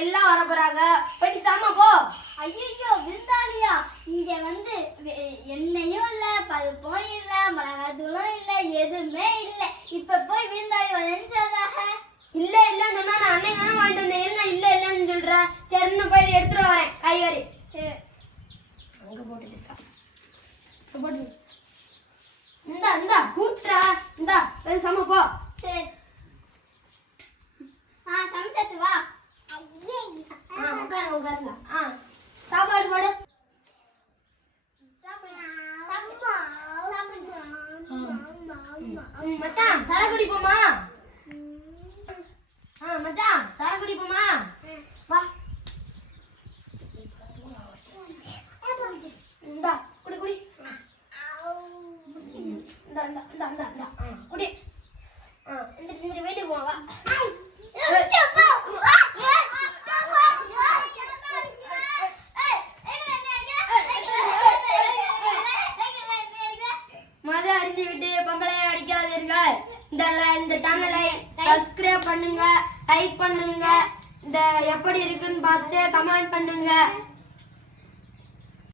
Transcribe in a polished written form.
எல்லாம் வர போறாங்க. போய் சாமா போ. ஐயோ விருந்தாளியா, இங்க வந்து எண்ணெயும் இல்ல, பருப்பும் இல்ல, மிளகாத்தூளும் இல்ல, எதுவுமே இல்ல. இப்ப போய் விருந்தாளி வரேன்னு சொல்றாங்க. இல்ல இல்லன்னு சொன்னா நான் அன்னைக்கு தானே வாங்கிட்டு வந்தேன். என்ன இல்ல இல்லன்னு சொல்ற? சரின்னு போயிட்டு எடுத்துட்டு வரேன் காய்கறி. சரி அங்க போட்டு வச்சிருக்கா. போட்டு இந்தா கூட்டுறா. இந்தா போய் சாமா போ. சரி சமைச்சாச்சு வா. உட்காருங்க. சாப்பாடு போடு. மச்சான் சரக்கு குடிப்போமா? மச்சான் சரக்கு குடிப்போமா? வா. இந்தா குடி குடி. இந்தா குடி. இந்த வீட்டுக்கு போ வா. மது அறிந்து விட்டு பொம்பளை அடிக்காதீர்கள். இந்த சேனலை சப்ஸ்கிரைப் பண்ணுங்க, லைக் பண்ணுங்க, இந்த எப்படி இருக்குன்னு பார்த்து கமெண்ட் பண்ணுங்க.